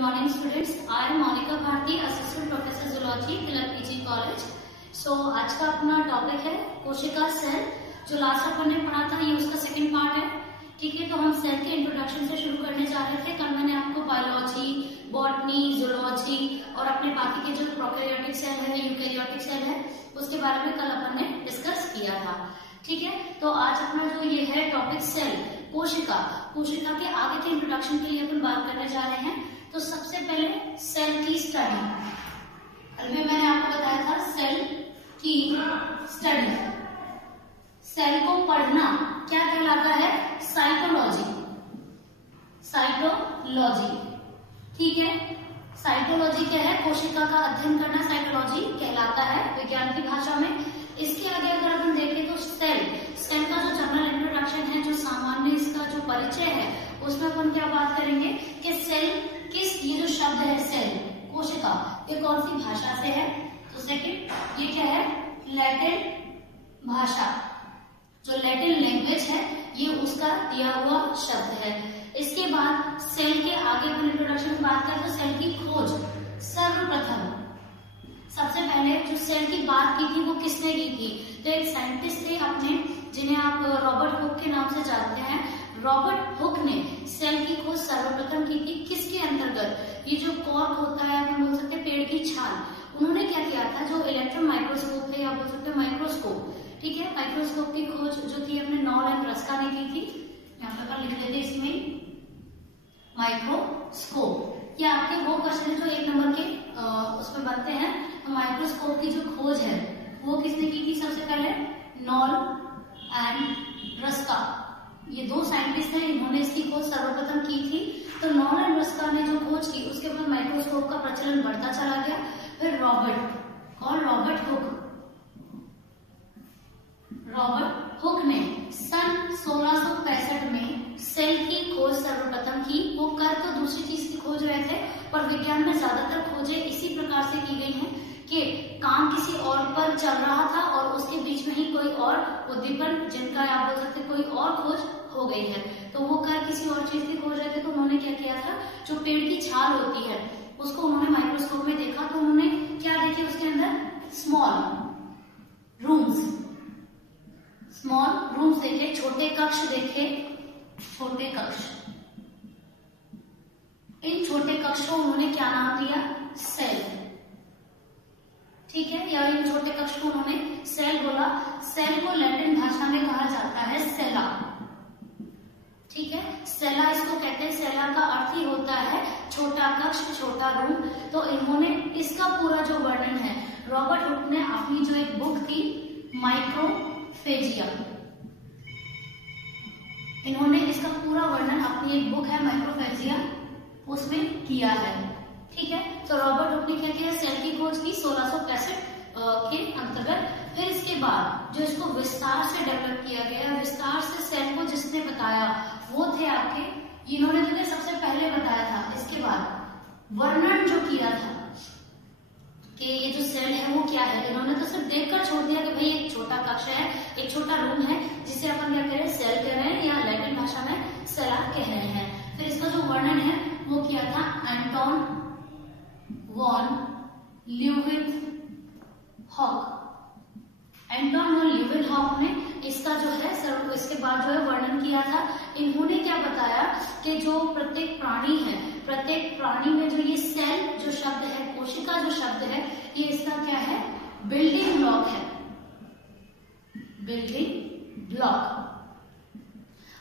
morning students. I am Monica Bharti, Assistant Professor Zoology, Tilak PG college. आज का अपना topic है कोशिका सेल. जो लास्ट अपन ने पढ़ा था ये उसका सेकंड पार्ट है. ठीक है, तो हम सेल के इंट्रोडक्शन से शुरू करने जा रहे थे. कल मैंने आपको बायोलॉजी, बॉटनी, जूलॉजी और अपने बाकी के जो प्रोकैरियोटिक सेल है, यूकैरियोटिक सेल है, उसके बारे में कल अपन ने डिस्कस किया था. ठीक है, तो आज अपना जो ये है टॉपिक सेल, कोशिका के आगे के इंट्रोडक्शन के लिए अपन बात करने जा रहे हैं. तो सबसे पहले सेल की स्टडी. कल में मैंने आपको बताया था सेल की स्टडी. सेल को पढ़ना क्या कहलाता है? साइटोलॉजी. साइटोलॉजी. ठीक है, साइटोलॉजी क्या है? कोशिका का अध्ययन करना साइटोलॉजी कहलाता है विज्ञान की भाषा में. इसके आगे अगर अपन देखें तो सेल का जो जनरल इंट्रोडक्शन है, जो सामान्य इसका जो परिचय है, उसमें अपन क्या बात करेंगे कि सेल ये जो शब्द है सेल, कोशिका, ये कौन सी भाषा से है? तो सेकंड, ये क्या है? लैटिन भाषा. जो लैटिन लैंग्वेज है ये उसका दिया हुआ शब्द है. इसके बाद सेल के आगे अपन इंट्रोडक्शन की बात करें तो सेल की खोज सर्वप्रथम सबसे पहले जो सेल की बात की थी वो किसने की थी? तो एक साइंटिस्ट थे अपने, जिन्हें आप रॉबर्ट हुक के नाम से जानते हैं. रॉबर्ट हुक ने सेल की खोज सर्वप्रथम की थी. किसके अंतर्गत? ये जो कॉर्क होता है, अपन बोल सकते हैं पेड़ की छाल, उन्होंने क्या किया था? जो इलेक्ट्रॉन माइक्रोस्कोप थे या बोल सकते हैं माइक्रोस्कोप. ठीक है, माइक्रोस्कोप की खोज जो थी अपने नॉल एंड रस्का ने की थी. यहाँ पे अपन लिख लेते इसमें माइक्रोस्कोप. ये आपके वो क्वेश्चन जो 1 नंबर के उसमें बनते हैं. तो माइक्रोस्कोप की जो खोज है वो किसने की थी? सबसे पहले नॉल एंड रस्का. ये दो साइंटिस्ट हैं, इन्होंने इसकी खोज सर्वप्रथम की थी. तो नॉल एंड रस्का ने जो खोज की उसके बाद माइक्रोस्कोप का प्रचलन बढ़ता चला गया. फिर रॉबर्ट हुक ने सन 1665 में सेल की खोज सर्वप्रथम की. वो कर तो दूसरी चीज की खोज रहे थे, पर विज्ञान में ज्यादातर खोजें इसी प्रकार से की गई हैं कि काम किसी और पर चल रहा था और उसके बीच में ही कोई और उद्दीपन, जिनका आप बोल सकते कोई और खोज हो गई है. तो वो कर किसी और चीज की खोज रहे थे. तो उन्होंने क्या किया था? जो पेड़ की छाल होती है उसको उन्होंने माइक्रोस्कोप में देखा. तो उन्होंने क्या देखे उसके अंदर? स्मॉल रूम्स देखे, छोटे कक्ष देखे. छोटे कक्ष, इन छोटे कक्ष को उन्होंने क्या नाम दिया? सेल. ठीक है, या इन छोटे कक्ष को उन्होंने सेल बोला. सेल को लैटिन भाषा में कहा जाता है सेला. ठीक है, सेला इसको कहते हैं. सेला का अर्थ ही होता है छोटा कक्ष, छोटा रूम. तो इन्होंने इसका पूरा जो वर्णन है, रॉबर्ट हुक ने अपनी जो एक बुक थी माइक्रोफेजिया, इन्होंने इसका पूरा वर्णन अपनी एक बुक है माइक्रोफेजिया उसमें किया है. ठीक है, तो रॉबर्ट हुक ने क्या किया? सेल की खोज की 1665 के अंतर्गत. फिर इसके बाद जो इसको विस्तार से डेवलप किया गया, विस्तार से सेल को जिसने बताया वो थे आपके, इन्होंने तो सबसे पहले बताया था. इसके बाद वर्णन जो किया था कि ये जो सेल है वो क्या है, इन्होंने तो सिर्फ देखकर छोड़ दिया कि भाई एक छोटा कक्ष है, एक छोटा रूम है, जिसे अपन क्या कह रहे हैं? सेल कह रहे हैं, या लैटिन भाषा में सेला कह रहे हैं. फिर इसका जो वर्णन है वो किया था एंटोन वॉन ल्यूवेनहॉक ने इसका जो है इसके बाद जो है वर्णन किया था. इन्होंने क्या बताया कि जो प्रत्येक प्राणी है, प्रत्येक प्राणी में जो ये सेल जो शब्द है, कोशिका जो शब्द है, ये इसका क्या है? बिल्डिंग ब्लॉक है. Building block.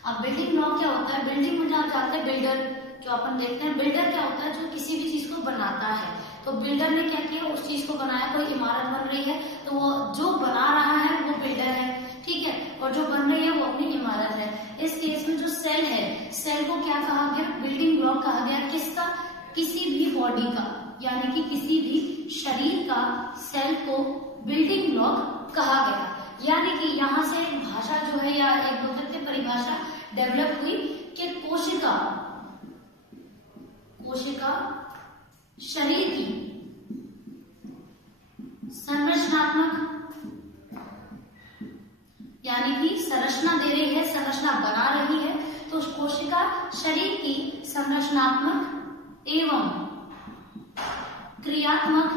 अब बिल्डिंग ब्लॉक क्या होता है? बिल्डिंग में आप जानते हैं बिल्डर, जो अपन देखते हैं बिल्डर क्या होता है? जो किसी भी चीज को बनाता है. तो बिल्डर ने क्या किया? उस चीज को बनाया. कोई इमारत बन रही है तो वो जो बना रहा है वो बिल्डर है. ठीक है, और जो बन रही है वो अपनी इमारत है. इस केस में जो सेल है, सेल को क्या कहा गया? बिल्डिंग ब्लॉक कहा गया. किसका? किसी भी बॉडी का, यानी कि किसी भी शरीर का सेल को बिल्डिंग ब्लॉक कहा गया. यानी कि यहाँ से एक भाषा जो है, या एक बोल सकते परिभाषा डेवलप हुई कि कोशिका शरीर की संरचनात्मक, यानी कि संरचना दे रही है, संरचना बना रही है. तो कोशिका शरीर की संरचनात्मक एवं क्रियात्मक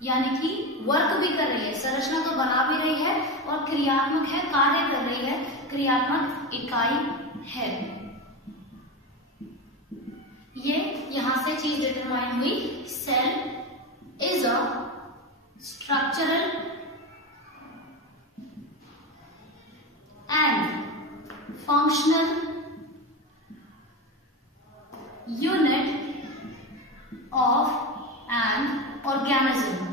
यानी कि वर्क भी कर रही है, संरचना तो बना भी रही है और क्रियात्मक है, कार्य कर रही है, क्रियात्मक इकाई है। ये यहां से चीज डिटरमाइन हुई। Cell is a structural and functional unit of an organism.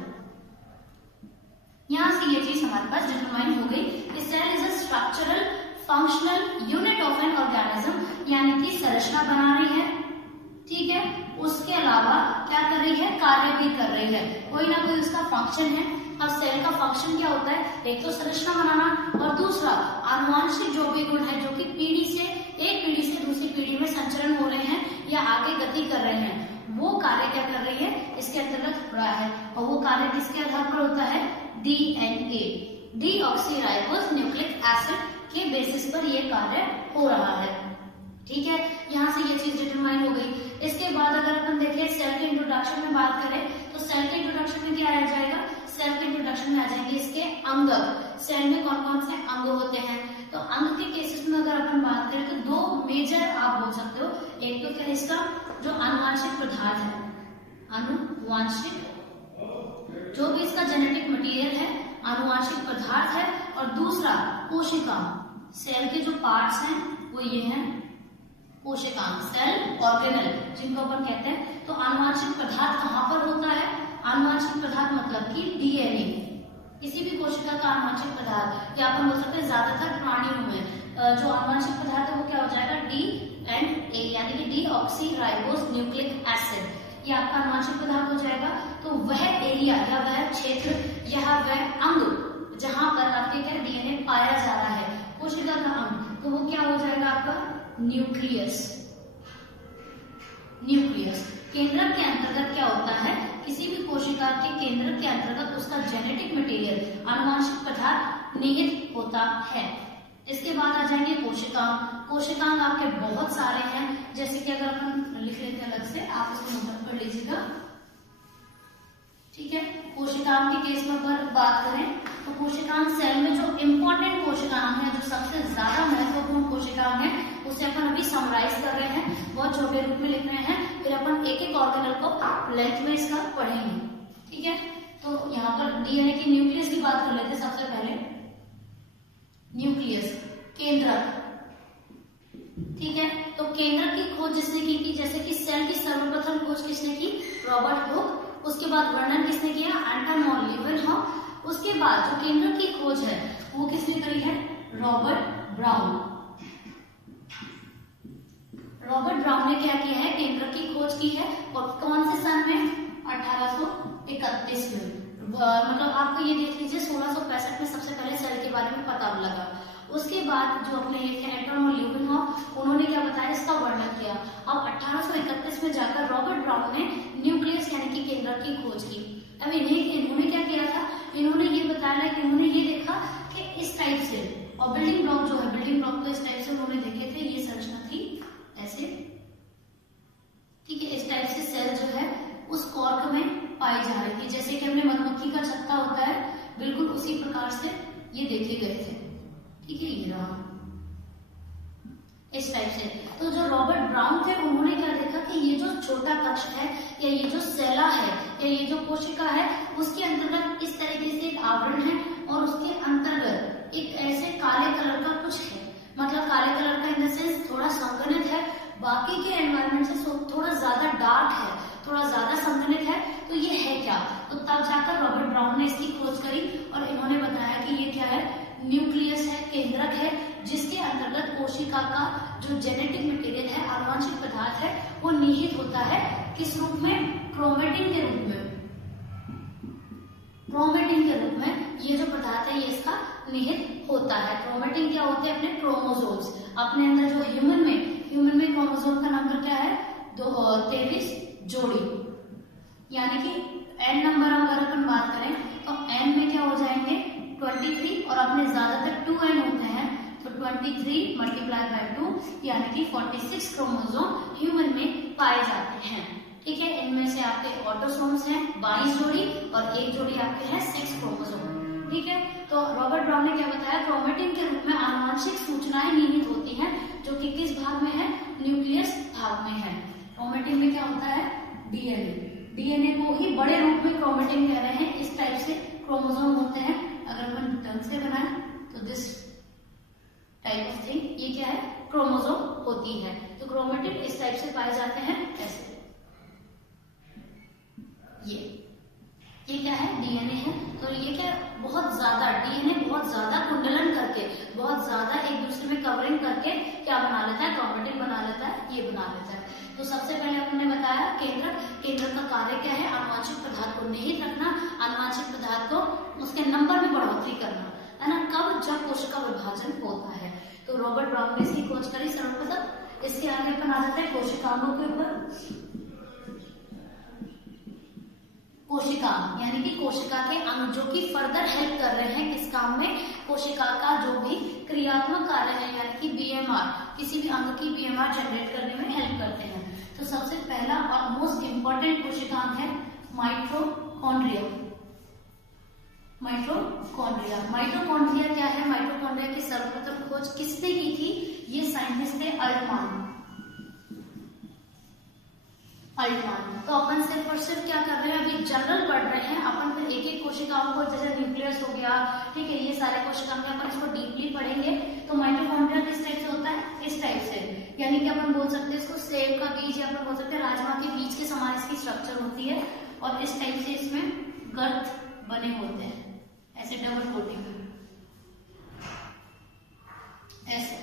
यहां से ये चीज हमारे पास डिटरमाइन हो गई कि cell is a structural functional unit of an organism, यानी कि संरचना बना रही है, ठीक है, उसके अलावा क्या कर रही है, कार्य भी कर रही है, कोई ना कोई उसका फंक्शन है। अब सेल का फंक्शन क्या होता है, एक तो संरचना बनाना और दूसरा आनुवांशिक जो भी गुण है जो कि पीढ़ी से एक पीढ़ी से दूसरी पीढ़ी में संचरण हो रहे हैं या आगे गति कर रहे हैं, वो कार्य क्या कर रही है, इसके अंतर्गत हो रहा है। और वो कार्य किसके आधार पर होता है, डीएनए, डीऑक्सीराइबोस न्यूक्लिक एसिड के बेसिस पर ये कार्य हो रहा है, ठीक है। यहाँ से ये चीज डिटरमाइन हो गई। इसके बाद अगर अपन देखें सेल के इंट्रोडक्शन में बात करें तो सेल के इंट्रोडक्शन में क्या आ जाएगा, सेल के इंट्रोडक्शन में आ जाएंगे इसके अंग। सेल में कौन कौन से अंग होते हैं, तो अंग के केसेस में अगर अपन बात करें तो दो मेजर आप बोल सकते हो। एक तो क्या है इसका जो आनुवांशिक पदार्थ है, आनुवांशिक जो भी इसका जेनेटिक मटेरियल है आनुवांशिक पदार्थ है, और दूसरा कोशिका, सेल के जो पार्ट्स हैं वो ये हैं कोशिकांग, सेल ऑर्गेनल जिनको अपन कहते हैं। तो आनुवांशिक पदार्थ कहाँ पर होता है, आनुवांशिक पदार्थ मतलब कि डीएनए, किसी भी कोशिका का आनुवांशिक पदार्थ, या अपन बोल सकते हैं ज्यादातर प्राणियों में जो आनुवांशिक पदार्थ है वो क्या हो जाएगा, डीएनए यानी कि डीऑक्सीराइबोस न्यूक्लिक एसिड, ये आपका आनुवांशिक पदार्थ हो जाएगा। तो वह एरिया या वह क्षेत्र या वह अंग जहां पर आपके क्या डीएनए पाया जा रहा है, कोशिका का अंग, तो वो क्या हो जाएगा आपका न्यूक्लियस। न्यूक्लियस केंद्रक के अंतर्गत क्या होता है, किसी भी कोशिका के केंद्रक के अंतर्गत उसका जेनेटिक मटेरियल आनुवांशिक पदार्थ निहित होता है। इसके बाद आ जाएंगे कोशिकांग। कोशिकांग आपके बहुत सारे हैं, जैसे कि अगर अपन लिख लेते हैं अलग से, आप इसको नोट कर लीजिएगा, ठीक है। कोशिकांग के केस में अगर बात करें तो कोशिकांग सेल में जो इम्पोर्टेंट कोशिकांग है, जो सबसे ज्यादा महत्वपूर्ण कोशिकांग है, उसे अपन अभी समराइज कर रहे हैं, बहुत छोटे रूप में लिख रहे हैं, फिर अपन एक एक ऑर्गेनल को लेंथ में इसका पढ़ेंगे, ठीक है। तो यहाँ पर डीएनए की न्यूक्लियस की बात कर लेते हैं सबसे पहले। न्यूक्लियस केंद्रक, ठीक है। तो केंद्रक की खोज जिसने की जैसे कि सेल की सर्वप्रथम खोज किसने की, रॉबर्ट हुक। उसके बाद वर्णन किसने किया, एंटन वॉन लीवेनहॉफ। उसके बाद जो केंद्रक की खोज है वो किसने करी है, रॉबर्ट ब्राउन। रॉबर्ट ब्राउन ने क्या किया है, केंद्रक की खोज की है, और कौन से सन में, 1831 में। मतलब आपको ये देख लीजिए 1665 में सबसे पहले सेल के बारे में पता लगा। उसके बाद जो अपने ये थे एंटन और ल्यूवेनहॉफ, उन्होंने क्या बताया, इसका वर्णन किया। अब 1831 में जाकर रॉबर्ट ब्राउन ने न्यूक्लियस यानी कि केंद्रक की खोज की। अब इन्होंने क्या किया था, इन्होंने ये बताया कि इन्होंने ये देखा कि इस टाइप से, और बिल्डिंग ब्लॉक जो है, बिल्डिंग ब्लॉक तो इस टाइप से उन्होंने देखे थे, ये संरचना थी ऐसे, ठीक है। इस टाइप से सेल जो है उस कॉर्क में पाई जा रही थी, जैसे कि हमने मधुमक्खी का छत्ता होता है, बिल्कुल उसी प्रकार से ये देखे गए थे, ठीक है। ये रहा इस टाइप से। तो जो रॉबर्ट ब्राउन थे उन्होंने क्या देखा कि ये जो छोटा कक्ष है या ये जो सेला है या ये जो कोशिका है, उसके अंतर्गत इस तरीके से एक आवरण है, और उसके अंतर्गत एक ऐसे काले कलर का कुछ है, मतलब काले कलर का इन द सेंस थोड़ा संघनित है, बाकी के एनवायरमेंट से थोड़ा ज्यादा डार्क है, थोड़ा ज्यादा संघनित है। तो ये है क्या, तो तब जाकर रॉबर्ट ब्राउन ने इसकी खोज करी और इन्होंने बताया कि ये क्या है, न्यूक्लियस है, केंद्रक है, जिसके अंतर्गत कोशिका का जो जेनेटिक मटेरियल है, आनुवांशिक पदार्थ है, वो निहित होता है। किस रूप में, क्रोमेटिन के रूप में। क्रोमेटिन के रूप में ये जो पदार्थ है ये इसका निहित होता है। क्रोमेटिन क्या होते हैं, अपने क्रोमोसोम्स, अपने अंदर जो ह्यूमन में क्रोमोसोम का नंबर क्या है, 23 जोड़ी, यानी कि n नंबर अगर अपन बात करें तो n में क्या हो जाएंगे 23, और अपने ज्यादातर 2n होते हैं, तो 23 मल्टीप्लाई बाय 2 यानी कि 46 क्रोमोसोम ह्यूमन में पाए जाते हैं, ठीक है। इनमें से आपके ऑटोसोम्स हैं 22 जोड़ी और 1 जोड़ी आपके है सेक्स क्रोमोसोम। ठीक है। तो रॉबर्ट ब्राउन ने क्या बताया, क्रोमेटिन के रूप में आनुवंशिक सूचनाएं निहित होती हैं जो कि किस भाग में है, न्यूक्लियस भाग में है। क्रोमेटिन में क्या होता है, डीएनए। डीएनए को ही बड़े रूप में क्रोमेटिन कह रहे हैं। इस टाइप से क्रोमोसोम होते हैं। अगर अपन ढंग से बनाए तो दिस टाइप ऑफ थिंग, ये क्या है, क्रोमोसोम होती है। तो क्रोमेटिन इस टाइप से पाए जाते हैं ऐसे। ये क्या है, डीएनए है। तो ये क्या, बहुत ज्यादा डीएनए बहुत ज्यादा कुंडलन करके, बहुत ज्यादा एक दूसरे में कवरिंग करके क्या बना लेता है, क्रोमेटिन बना लेता है, ये बना लेता है। तो सबसे पहले हमने बताया केंद्रक का कार्य क्या है, आनुवंशिक पदार्थ को निहित रखना, आनुवंशिक पदार्थ को उसके नंबर में बढ़ोतरी करना, है ना, कब, जब कोशिका विभाजन होता है। तो रॉबर्ट ब्राउन ने इसकी खोज करी सर्वप्रथम। इसके आगे अपन आ जाते हैं कोशिकाओं के ऊपर। कोशिका यानी कि कोशिका के अंग जो कि फर्दर हेल्प कर रहे हैं किस काम में, कोशिका का जो भी क्रियात्मक कार्य है यानी कि बीएमआर, किसी भी अंग की बीएमआर जनरेट करने में हेल्प करते हैं। तो सबसे पहला और मोस्ट इंपॉर्टेंट कोशिकांग है माइटोकॉन्ड्रिया। माइटोकॉन्ड्रिया क्या है, माइटोकॉन्ड्रिया की सर्वप्रथम खोज किसने की थी, ये साइंटिस्ट थे अल्टमान। तो अपन सिर्फ और सिर्फ क्या कर रहे हैं, अभी जनरल पढ़ रहे हैं अपन, फिर एक एक कोशिकाओं को, जैसे न्यूक्लियस हो गया, ठीक है, ये सारे कोशिकाओं में अपन इसको डीपली पढ़ेंगे। तो माइटोकॉन्ड्रिया किस टाइप से होता है, इस टाइप से, यानी कि अपन बोल सकते हैं इसको सेब का बीज, या अपन बोल सकते हैं राजमा के बीज के समान इसकी स्ट्रक्चर होती है। और इस टाइप से इसमें गर्त बने होते हैं, ऐसे डबल कोटिंग ऐसे।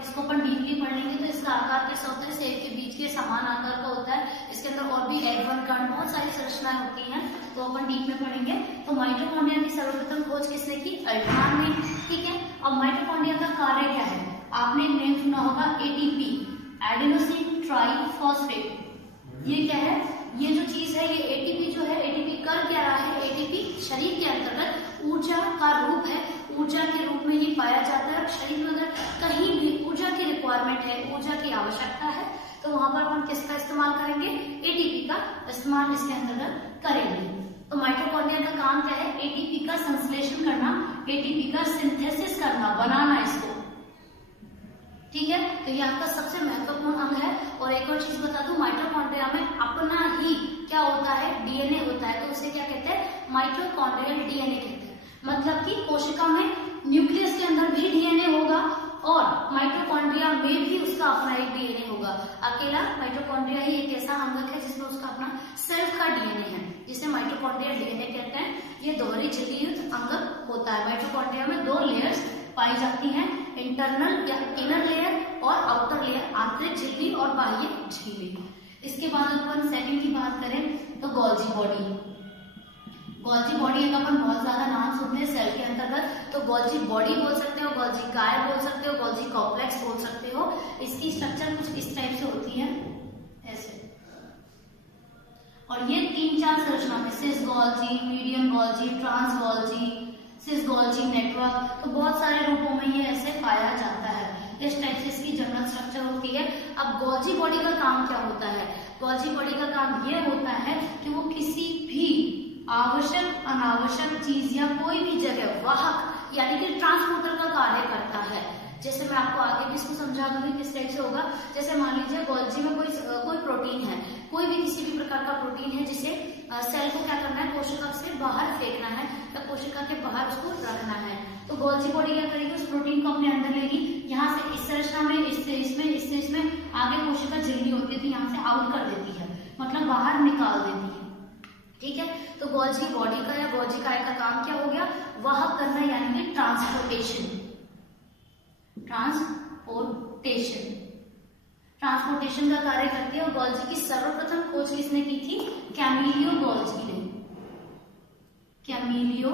इसको अपन डीपली पढ़ लेंगे तो इसका आकार कैसा होता है, सेब के बीज के समान आकार का होता है। इसके अंदर और भी एडवन कण, बहुत सारी संरचनाएं होती हैं, तो अपन डीप में पढ़ेंगे। तो माइटोकॉन्ड्रिया की सर्वप्रथम खोज किसने की, अल्टमान ने। ठीक है। अब माइटोकॉन्ड्रिया का कार्य क्या है, आपने नेम सुना होगा एटीपी, एडेनोसिन ट्राइफॉस्फेट। ये क्या है, ये जो चीज है, ये एटीपी जो है, एटीपी कर क्या रहा है, एटीपी शरीर के अंतर्गत ऊर्जा का रूप है, ऊर्जा के रूप में ये पाया जाता है। और शरीर में अगर कहीं भी ऊर्जा की रिक्वायरमेंट है, ऊर्जा की आवश्यकता है, तो वहां पर हम किसका इस्तेमाल करेंगे, एटीपी का इस्तेमाल इसके अंतर्गत करेंगे। तो माइटोकॉन्ड्रिया का काम क्या है, एटीपी का संश्लेषण करना, एटीपी का सिंथेसिस करना, बनाना इसको। ठीक है। तो ये आपका सबसे महत्वपूर्ण अंग है। और एक और चीज बता दूं, माइटोकॉन्ड्रिया में अपना ही क्या होता है, डीएनए होता है। तो उसे क्या कहते हैं, माइटोकॉन्ड्रियल डीएनए कहते हैं। मतलब कि कोशिका में न्यूक्लियस के अंदर भी डीएनए होगा और माइटोकॉन्ड्रिया में भी उसका अपना एक डीएनए होगा। अकेला माइटोकॉन्ड्रिया ही एक ऐसा अंग है जिसमें उसका अपना सेल्फ का डीएनए है, जिसे माइटोकॉन्ड्रियल डीएनए कहते हैं। ये दोहरी झिल्ली युक्त अंग होता है। माइटोकॉन्ड्रिया में 2 लेयर्स पाई जाती हैं, इंटरनल या इनर लेयर और आउटर लेयर, आंतरिक झिल्ली और बाह्य झिल्ली। इसके बाद अपन सेकंड की बात करें तो गोल्जी बॉडी। गोल्जी बॉडी एक अपन बहुत ज्यादा नाम सुनते हैं सेल के अंतर्गत, तो गोल्जी बॉडी बोल सकते हो, गोल्जी काय बोल सकते हो, गोल्जी कॉम्प्लेक्स बोल सकते हो। इसकी स्ट्रक्चर कुछ इस टाइप से होती है ऐसे। और ये 3-4 संरचना में, cis Golgi, medium Golgi, trans Golgi, cis Golgi network, तो बहुत सारे रूपों में ये ऐसे पाया जाता है। इस टाइप से इसकी जनरल स्ट्रक्चर होती है। अब गोल्जी बॉडी का काम क्या होता है, गोल्जी बॉडी का काम ये होता है कि वो किसी भी आवश्यक अनावश्यक चीज या कोई भी जगह वाहक यानी कि ट्रांसपोर्टर का कार्य करता है। जैसे मैं आपको आगे भी इसको समझा दूंगी किस टाइप से होगा। जैसे मान लीजिए गोल्जी में कोई प्रोटीन है, कोई भी किसी भी प्रकार का प्रोटीन है, जिसे सेल को क्या करना है, कोशिका से बाहर फेंकना है या कोशिका के बाहर उसको रखना है। तो गोल्जी बॉडी क्या करेगी, उस प्रोटीन को अपने अंदर लेगी, यहाँ से इस संरचना में, इससे इसमें आगे कोशिका झिल्ली होती है तो यहाँ से आउट कर देती है, मतलब बाहर निकाल देती है। ठीक है। तो गोल्जी बॉडी का या गोल्जी काय का काम क्या हो गया, वाहक करना यानी कि ट्रांसपोर्टेशन का कार्य करती है। और गोल्जी की सर्वप्रथम खोज किसने की थी, कैमिलियो गोल्जी ने। कैमिलियो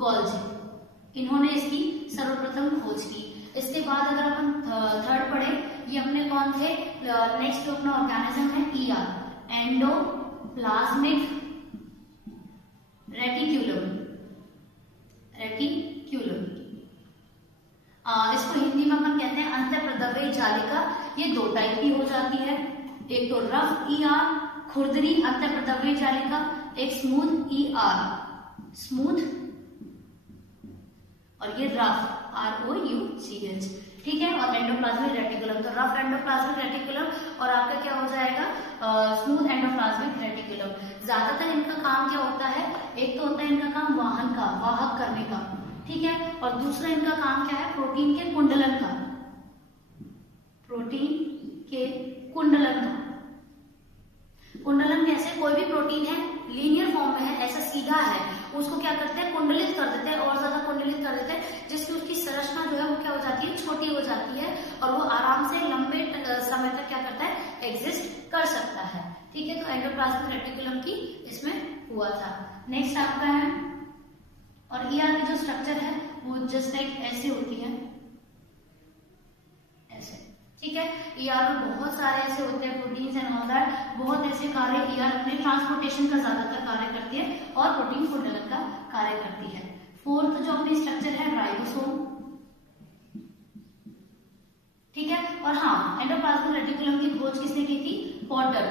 गोल्जी, इन्होंने इसकी सर्वप्रथम खोज की। इसके बाद अगर अपन थर्ड पढ़े, ये अपने कौन थे, नेक्स्ट जो अपना ऑर्गेनिज्म है ER, एंडोप्लाज्मिक रेटिक्यूलम। इसको हिंदी में अपन कहते हैं अंतःप्रद्रव्य जालिका। ये 2 टाइप की हो जाती है, एक तो रफ ER खुरदरी अंतःप्रद्रव्य जालिका, एक स्मूथ ER स्मूथ, और ये रफ ROUCH, ठीक है। और एंडोप्लाज्मिक रेटिकुलम, तो रफ एंडोप्लाज्मिक रेटिकुलम और आपका क्या हो जाएगा स्मूथ एंडोप्लाज्मिक रेटिकुलम। ज्यादातर इनका काम क्या होता है, एक तो होता है इनका काम वाहन का, वाहक करने का, ठीक है, और दूसरा इनका काम क्या है प्रोटीन के कुंडलन का, प्रोटीन के कुंडलन का। कुंडलन कैसे, कोई भी प्रोटीन है लीनियर फॉर्म में है, ऐसा सीधा है, उसको क्या करते हैं कुंडलित कर देते हैं, और ज्यादा कुंडलित कर देते हैं, जिसकी उसकी संरचना जो है वो क्या हो जाती है छोटी हो जाती है, और वो आराम से लंबे समय तक क्या करता है एग्जिस्ट कर सकता है, ठीक है। तो एंडोप्लाज्मिक रेटिकुलम की इसमें हुआ था। नेक्स्ट आपका है, और ER की जो स्ट्रक्चर है वो जस्ट लाइक ऐसे होती है, ऐसे, ठीक है। ER में बहुत सारे ऐसे होते हैं प्रोटीन्स एंड ऑल दैट, बहुत ऐसे कार्य ER अपने ट्रांसपोर्टेशन का ज्यादातर कार्य करती है और प्रोटीन कुंडलन का कार्य करती है। फोर्थ जो अपनी स्ट्रक्चर है राइबोसोम, ठीक है। और हाँ, एंडोप्लाज्मिक रेटिकुलम की खोज किसने की थी, पॉटर,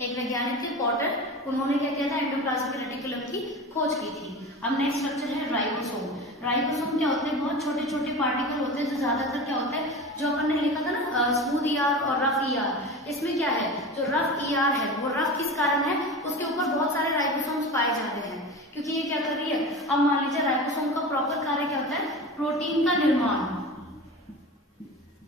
एक वैज्ञानिक थे पॉटर, उन्होंने क्या किया था एंडोप्लाज्मिक रेटिकुलम की खोज की थी। अब नेक्स्ट स्ट्रक्चर है राइबोसोम। राइबोसोम क्या होते हैं, बहुत छोटे छोटे पार्टिकल होते हैं, जो ज्यादातर क्या होता है, जो अपन ने लिखा था ना स्मूथ ER और रफ ER, इसमें क्या है जो रफ ER है वो रफ किस कारण है, उसके ऊपर बहुत सारे राइबोसोम्स पाए जाते हैं, क्योंकि ये क्या कर रही है, अब मान लीजिए राइबोसोम का प्रॉपर कार्य क्या होता है, प्रोटीन का निर्माण,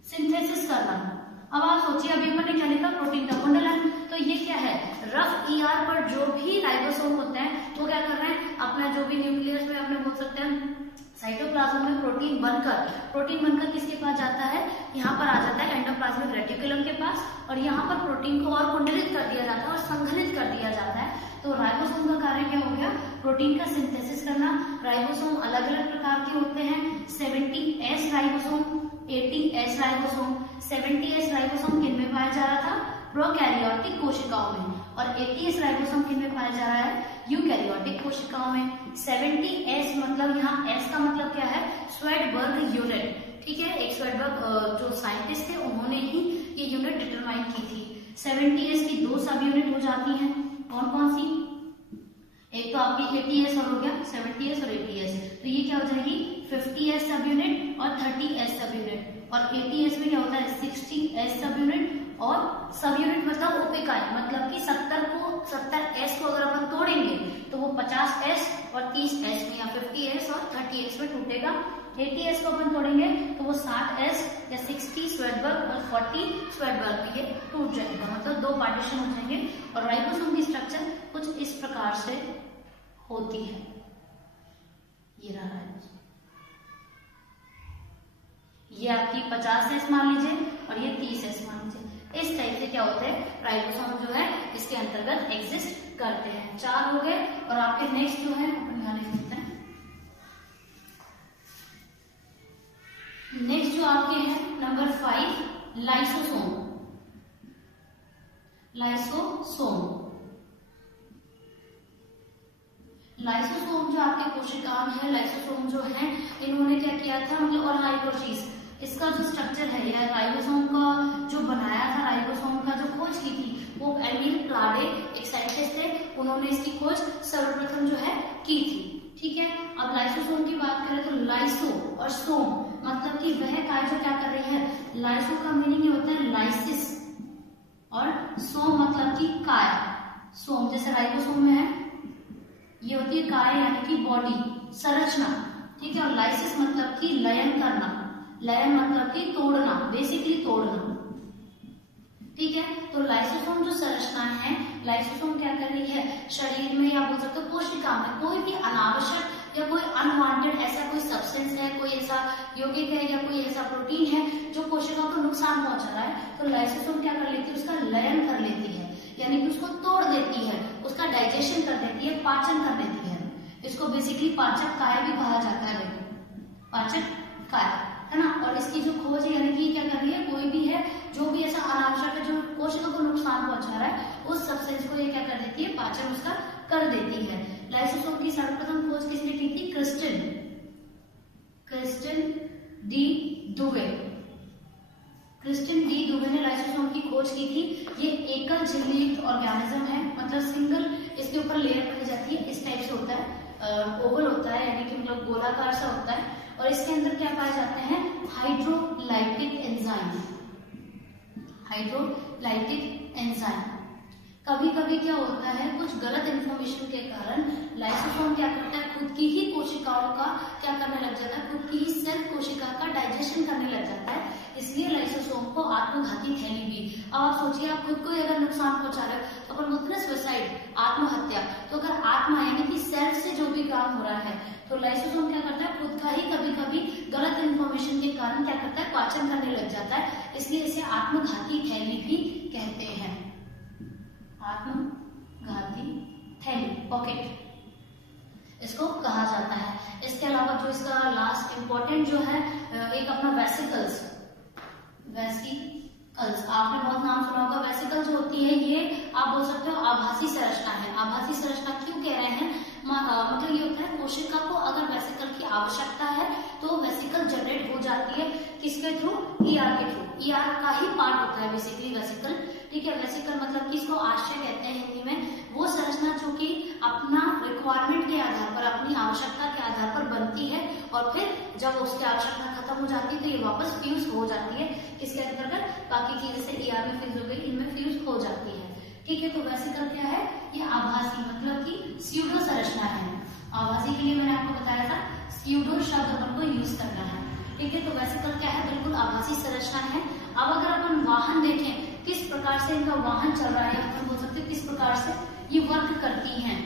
सिंथेसिस करना। अब आप सोचिए अभी मैंने क्या लिखा, प्रोटीन का कुंडलन, तो ये क्या है रफ ER पर जो भी राइबोसोम होते हैं वो क्या कर रहे हैं, अपना जो भी न्यूक्लियस में अपने बोल सकते हैं साइटोप्लाज्म में प्रोटीन बनकर किसके पास जाता है, यहाँ पर आ जाता है एंडोप्लाज्मिक रेटिकुलम के पास, और यहाँ पर प्रोटीन को और कुंडलित कर दिया जाता है और संघनित कर दिया जाता है। तो राइबोसोम का कार्य क्या हो गया, प्रोटीन का सिंथेसिस करना। राइबोसोम अलग अलग प्रकार के होते हैं, 70S ribosome, 80S ribosome. 70S ribosome किन में पाया जा रहा था, प्रोकैरियोटिक कोशिकाओं में, और 80S राइबोसोम किन में पाया जा रहा है, यूकैरियोटिक कोशिकाओं में। 70S मतलब यहाँ S का मतलब क्या है, स्वेडबर्ग यूनिट, ठीक है। एक स्वेडबर्ग जो साइंटिस्ट थे उन्होंने ही ये यूनिट डिटरमाइन की थी। 70S की दो सब यूनिट हो जाती हैं, कौन कौन सी, एक तो आपकी 80S और हो गया 70S और 80S, तो ये क्या हो जाएगी 50S सब यूनिट और 30S सब यूनिट, और 80S में क्या होता है 60S सब यूनिट, और सब यूनिट मतलब उपिकाएं, मतलब कि 70S को अगर अपन तोड़ेंगे तो वो 50S और 30S में या 50S और 30S में टूटेगा। 80S को अपन तोड़ेंगे तो वो 60S या 60 स्वेडबर्ग और 40 स्वेडबर्ग में ये टूट जाएगा, मतलब दो पार्टीशन हो जाएंगे। और राइबोसोम की स्ट्रक्चर कुछ इस प्रकार से होती है, ये रहा राइबोसोम, ये आपकी 50S मान लीजिए और ये 30S मान लीजिए। इस टाइप से क्या होता है राइबोसोम जो है इसके अंतर्गत एग्जिस्ट करते हैं। 4 हो गए, और आपके नेक्स्ट जो है अपन यहाँ लिख देते हैं। नेक्स्ट जो आपके हैं नंबर 5 लाइसोसोम। लाइसोसोम जो आपके कोशिकांग है, लाइसोसोम जो है इन्होंने क्या किया था, मतलब और लाइकोसीस, इसका जो स्ट्रक्चर है या राइबोसोम का जो बनाया था, राइबोसोम का जो खोज की थी वो एमिल क्लाडे एक साइंटिस्ट थे, उन्होंने इसकी खोज सर्वप्रथम जो है की थी, ठीक है। अब लाइसोसोम की बात करें तो लाइसो और सोम मतलब कि वह काय जो क्या कर रही है, लाइसो का मीनिंग ये होता है लाइसिस, और सोम मतलब कि काय। सोम जैसे राइबोसोम में है, ये होती है काय यानी कि बॉडी, संरचना, ठीक है। और लाइसिस मतलब कि लयन करना, लयन मतलब कि तोड़ना, बेसिकली तोड़ना, ठीक है। तो लाइसोसोम जो संरचना है, लाइसोसोम क्या कर रही है, शरीर में या बोल सकते हो कोशिका में कोई भी अनावश्यक या कोई अनवांटेड ऐसा कोई सब्सटेंस है, कोई ऐसा यौगिक है या कोई ऐसा प्रोटीन है जो कोशिका को नुकसान पहुंचा रहा है, तो लाइसोसोम क्या कर लेती है, उसका लयन कर लेती है, यानी कि उसको तोड़ देती है, उसका डाइजेशन कर देती है, पाचन कर देती है। इसको बेसिकली पाचक काय भी कहा जाता है, पाचक काय, है ना। और इसकी जो खोज है यानी कि क्या कर रही है, कोई भी है जो भी ऐसा अनावश्यक है जो कोशिका को नुकसान पहुंचा रहा है, उस सब्सटेंस को ये क्या कर देती है, पाचन उसका कर देती है। लाइसोसोम की सर्वप्रथम खोज किसने की थी, Christian de Duve. Christian de Duve ने लाइसोसोम की खोज की थी। ये एकल झिल्ली युक्त ऑर्गेनिज्म है, मतलब सिंगल इसके ऊपर लेयर बनी जाती है, इस टाइप से होता है, ओवल होता है, यानी कि मतलब गोलाकार सा होता है। और इसके अंदर क्या पाए जाते हैं, हाइड्रोलाइटिक एंजाइम, हाइड्रोलाइटिक एंजाइम। कभी कभी क्या होता है, कुछ गलत इंफॉर्मेशन के कारण लाइसोसोम क्या करता है, खुद की ही कोशिकाओं का क्या करने लग जाता है, खुद की ही सेल कोशिका का डाइजेशन करने लग जाता है, इसलिए लाइसोसोम को आत्मघाती थैली भी। अब आप सोचिए, आप खुद को अगर नुकसान पहुंचा रहे हो तो अपन बोलते हैं सुसाइड, आत्महत्या। तो अगर आत्मा यानी कि सेल से जो भी काम हो रहा है, तो लाइसोसोम क्या करता है, खुद का ही कभी कभी गलत इंफॉर्मेशन के कारण क्या करता है, पाचन करने लग जाता है, इसलिए इसे आत्मघाती थैली भी कहते हैं, आत्मघाती थैली, पॉकेट इसको कहा जाता है। इसके अलावा जो इसका लास्ट इंपॉर्टेंट जो है, एक अपना वेसिकल्स, वेसिकल्स आपने बहुत नाम सुना होगा। वेसिकल जो होती है, ये आप बोल सकते हो आभासी संरचना है। आभासी संरचना क्यों कह रहे हैं, मतलब ये होता है कोशिका को अगर वेसिकल की आवश्यकता है तो वेसिकल जनरेट हो जाती है, किसके थ्रू, ईआर के थ्रू। ईआर का ही पार्ट होता है बेसिकली वेसिकल, ठीक है। वेसिकल मतलब कि इसको आशय कहते हैं हिंदी में, वो संरचना जो कि अपना रिक्वायरमेंट के आधार पर, अपनी आवश्यकता के आधार पर बनती है, और फिर जब उसकी आवश्यकता खत्म हो जाती है तो ये वापस फ्यूज हो जाती है, किसके अंतर्गत, बाकी की जैसे ईआर में फ्यूज हो गई, इनमें फ्यूज हो जाती है, ठीक है। तो वेसिकल क्या है, ये आभासी मतलब कि स्यूडो संरचना है। आभासी के लिए मैंने आपको बताया था, स्यूडो शब्द अपन को यूज करना है, ठीक है। तो वेसिकल क्या है, बिल्कुल आभासी संरचना है। अब अगर अपन वाहन देखें, किस प्रकार से इनका वाहन चल रहा है, अपन बोल सकते हैं किस प्रकार से ये वर्क करती हैं।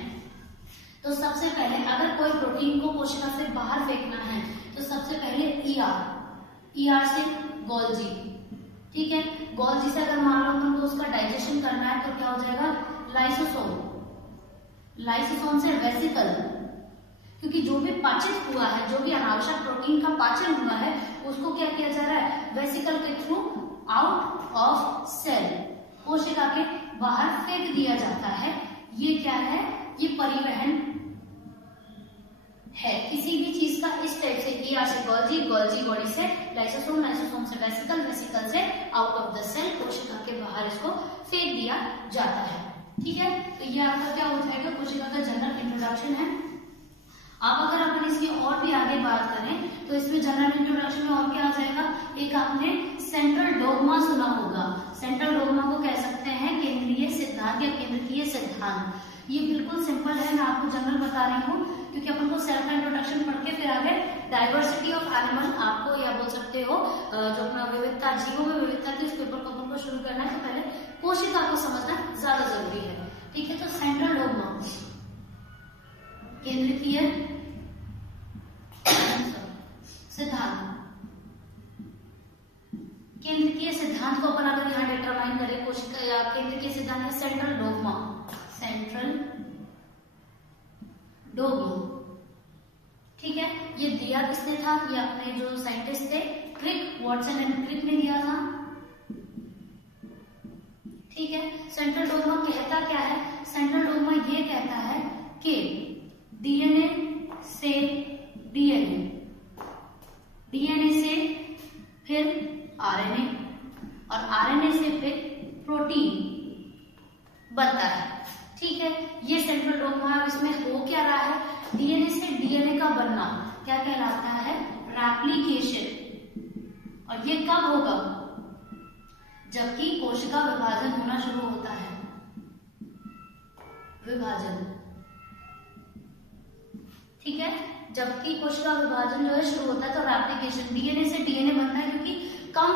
तो सबसे पहले अगर कोई प्रोटीन को कोशिका से बाहर फेंकना है तो सबसे पहले ईआर से गोल्जी, ठीक है। गोल्जी से अगर मान लो अपन को उसका डाइजेशन करना है तो क्या हो जाएगा, लाइसोसोम, लाइसोसोम से वेसिकल, क्योंकि जो भी पाचित हुआ है, जो भी अनावश्यक प्रोटीन का पाचन हुआ है, उसको क्या किया जा रहा है, वेसिकल के थ्रू आउट ऑफ सेल, कोशिका के बाहर फेंक दिया जाता है। ये क्या है, ये परिवहन है किसी भी चीज का, इस टाइप से, ईआर से गोल्जी, गोल्जी बॉडी से लाइसोसोम, लाइसोसोम से वेसिकल, वेसिकल से आउट ऑफ द सेल, कोशिका के बाहर इसको फेंक दिया जाता है, ठीक है। तो ये आपका क्या हो जाएगा, कोशिका का जनरल इंट्रोडक्शन है। अब अगर अपन इसकी और भी आगे बात करें तो इसमें जनरल इंट्रोडक्शन में और क्या आ जाएगा, एक आपने सेंट्रल डोग्मा सुना होगा। सेंट्रल डोग्मा को कह सकते हैं केंद्रीय सिद्धांत या केंद्रीय सिद्धांत। ये बिल्कुल सिंपल है, मैं आपको जनरल बता रही हूँ क्योंकि अपन को सेल का इंट्रोडक्शन पढ़ के फिर आगे डाइवर्सिटी ऑफ एनिमल आपको, या बोल सकते हो जो अपना विविधता, जीवों में विविधता थी, उस पेपर को अपन को शुरू करना है तो पहले कोशिका को समझना ज्यादा जरूरी है, ठीक है। तो सेंट्रल डोग्मा, केंद्रीय सिद्धांत, केंद्रीय सिद्धांत को अपन अगर यहाँ डिटरमाइन करें, कोशिका या केंद्रीय सिद्धांत है सेंट्रल डोग्मा, सेंट्रल डोग्मा, ठीक है। ये दिया किसने था, ये अपने जो साइंटिस्ट थे, क्रिक, वॉटसन एंड क्रिक ने दिया था, ठीक है। सेंट्रल डोग्मा कहता क्या है, सेंट्रल डोग्मा ये कहता है कि डीएनए से डीएनए, डीएनए से फिर आरएनए और आरएनए से फिर प्रोटीन बनता है, ठीक है। ये सेंट्रल डोग्मा है। इसमें हो क्या रहा है, डीएनए से डीएनए का बनना क्या कहलाता है, रेप्लिकेशन। और ये कब होगा, जबकि कोशिका विभाजन होना शुरू होता है, विभाजन, ठीक है। जबकि कोशिका विभाजन जो है शुरू होता है तो रेप्लिकेशन, डीएनए से डीएनए बनता है, क्योंकि कम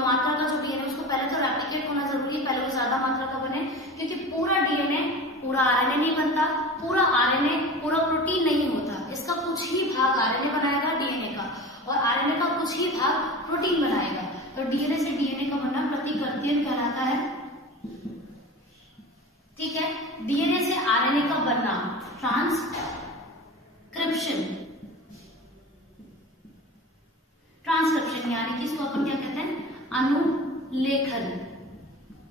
मात्रा का जो डीएनए उसको पहले तो रेप्लिकेट होना जरूरी है, पहले वो ज्यादा मात्रा का बने, क्योंकि पूरा डीएनए पूरा आरएनए नहीं बनता, पूरा आरएनए पूरा प्रोटीन नहीं होता, इसका कुछ ही भाग आरएनए बनाएगा डीएनए का, और आरएनए का कुछ ही भाग प्रोटीन बनाएगा। तो डीएनए से डीएनए का बनना प्रतिकृतियन कहलाता है, ठीक है। डीएनए से आरएनए का बनना ट्रांसक्रिप्शन, ट्रांसक्रिप्शन यानी कि इसको अपन क्या कहते हैं, अनुलेखन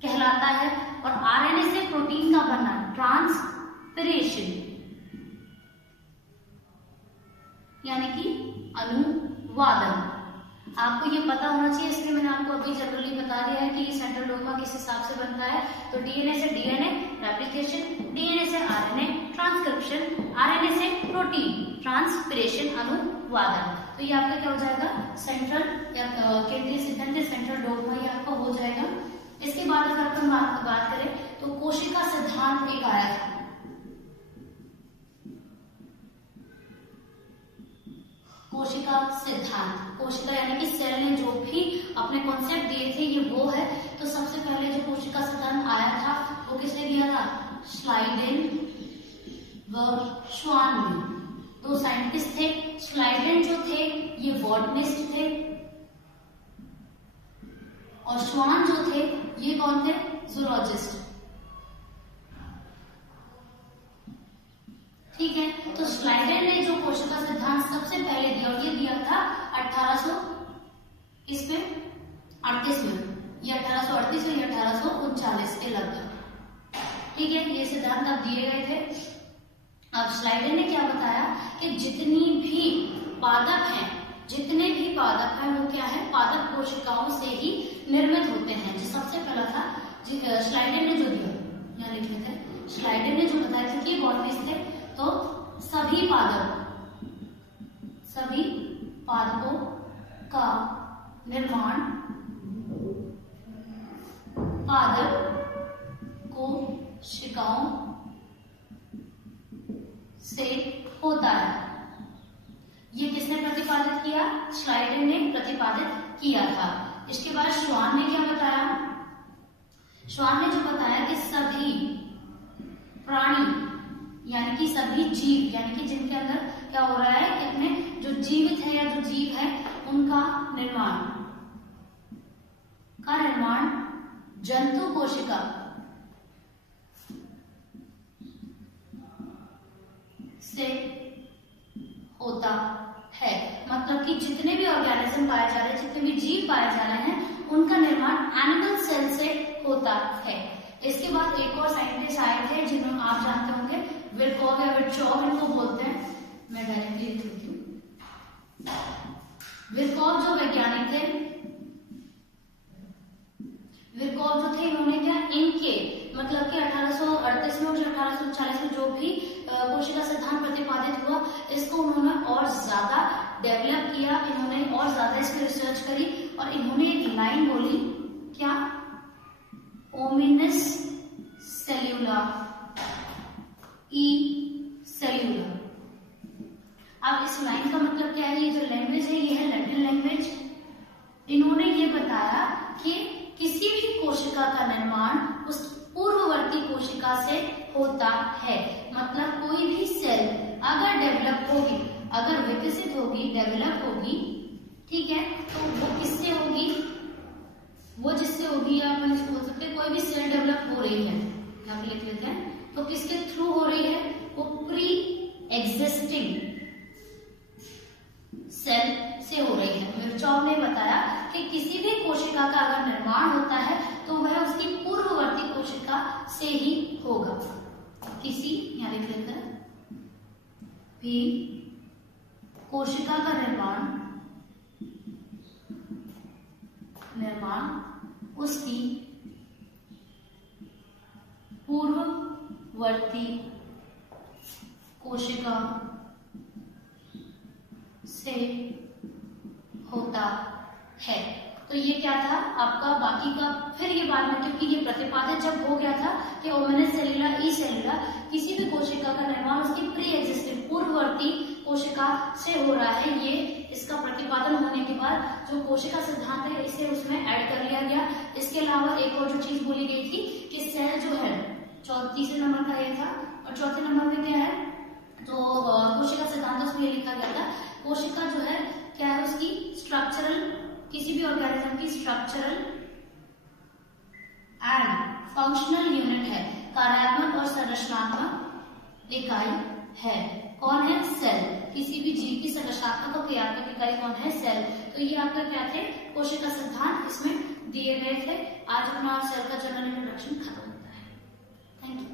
कहलाता है। और आरएनए से प्रोटीन का बनना ट्रांसपिरेशन यानी कि अनुवादन। आपको ये पता होना चाहिए, इसलिए मैंने आपको अभी जनरली दिया है कि सेंट्रल डोग्मा किस हिसाब से बनता है। तो डीएनए से डीएनए रेप्लिकेशन, डीएनए से आरएनए ट्रांसक्रिप्शन, आरएनए से प्रोटीन ट्रांसपिरेशन अनुवादन। तो ये आपका क्या हो जाएगा, सेंट्रल या केंद्रीय सिद्धांत सेंट्रल डोग्मा ये आपका हो जाएगा। इसके बाद अगर अपन बात करें तो कोशिका सिद्धांत एक आया था। कोशिका सिद्धांत, कोशिका यानी कि सेल ने जो भी अपने कॉन्सेप्ट दिए थे ये वो है। तो सबसे पहले जो कोशिका सिद्धांत आया था वो किसने दिया था, श्लाइडेन व श्वान ने, दो साइंटिस्ट थे। श्लाइडेन जो थे ये बॉटनिस्ट थे और श्वान जो थे ये कौन थे, जूलॉजिस्ट। ठीक है, तो श्लाइडेन ने जो कोशिका सिद्धांत सबसे पहले दिया और ये दिया था 1838 में, ये 1838 में, ये 1839 के लगभग। ठीक है, ये सिद्धांत अब दिए गए थे। अब श्लाइडेन ने क्या बताया कि जितने भी पादप हैं वो क्या है, पादप कोशिकाओं से ही निर्मित होते हैं। जो सबसे पहला था श्लाइडेन ने जो दिया, यहाँ लिख लेते हैं, श्लाइडेन ने जो बताया था कि बॉटनिस्ट थे। तो सभी पादपों का निर्माण पादप कोशिकाओं से होता है। ये किसने प्रतिपादित किया, श्लाइडेन ने प्रतिपादित किया था। इसके बाद श्वान ने क्या बताया, श्वान ने जो बताया कि सभी प्राणी यानी कि सभी जीव, यानी कि जिनके अंदर क्या हो रहा है कि अपने जो जीवित है या जो जीव है उनका निर्माण जंतु कोशिका से होता है। मतलब कि जितने भी ऑर्गेनिज्म पाए जा रहे हैं, जितने भी जीव पाए जा रहे हैं, उनका निर्माण एनिमल सेल से होता है। इसके बाद एक और साइंटिस्ट आए थे जिन्होंने आप जानते होंगे, विल्कोव या विर्चोव इनको बोलते हैं। मैं डायरेक्टली लिख देती हूँ। विल्कोव जो वैज्ञानिक थे, विल्कोव जो थे, इन्होंने क्या, इनके मतलब कि 1838 में और 1840 में जो भी कोशिका सिद्धांत प्रतिपादित हुआ, इसको उन्होंने और ज्यादा डेवलप किया, इन्होंने और ज्यादा इस पर रिसर्च करी और इन्होंने एक लाइन बोली, क्या, ओमिनस सेल्यूला ई सेल्यूला। अब इस लाइन का मतलब क्या है, ये जो लैंग्वेज है ये है लैटिन लैंग्वेज। इन्होंने ये बताया कि किसी भी कोशिका का निर्माण उस पूर्ववर्ती कोशिका से होता है। मतलब कोई भी सेल अगर डेवलप होगी, अगर विकसित होगी, डेवलप होगी, ठीक है, तो वो किससे होगी, वो जिससे होगी, या अपन इसको बोल सकते हैं कोई भी सेल डेवलप हो रही है, यहाँ पे लिख लेते हैं, तो किसके थ्रू हो रही है, वो प्री एग्जिस्टिंग सेल से हो रही है। विर्चोव ने बताया कि किसी भी कोशिका का अगर निर्माण होता है तो वह उसकी पूर्ववर्ती कोशिका से ही होगा। किसी, यहाँ लिख लेते हैं, भी कोशिका का निर्माण उसकी पूर्ववर्ती कोशिका से होता है। तो ये क्या था आपका, बाकी का फिर ये बाद में, क्योंकि ये प्रतिपादित जब हो गया था कि ओमिनस सेल्यूला ई सेल्यूला, किसी भी कोशिका का निर्माण उसकी प्री एग्जिस्टिंग पूर्ववर्ती कोशिका से हो रहा है। ये इसका प्रतिपादन होने के बाद जो कोशिका सिद्धांत है इसे उसमें ऐड कर लिया गया। इसके अलावा एक और जो चीज बोली गई थी कि सेल जो है, तीसरे नंबर का ये था, और चौथे नंबर में क्या है, तो कोशिका सिद्धांत उसमें ये लिखा गया था, कोशिका जो है क्या है, उसकी स्ट्रक्चरल, किसी भी ऑर्गेनिज्म की स्ट्रक्चरल एंड फंक्शनल यूनिट है, कार्यात्मक और संरचनात्मक इकाई है। कौन है, सेल। किसी भी जीव की संरचनात्मक और क्रियात्मक इकाई कौन है, सेल। तो ये आपका क्या थे, कोशिका सिद्धांत इसमें दिए गए थे। आज अपना सेल का जनरल इंट्रोडक्शन खत्म होता है। Thank you.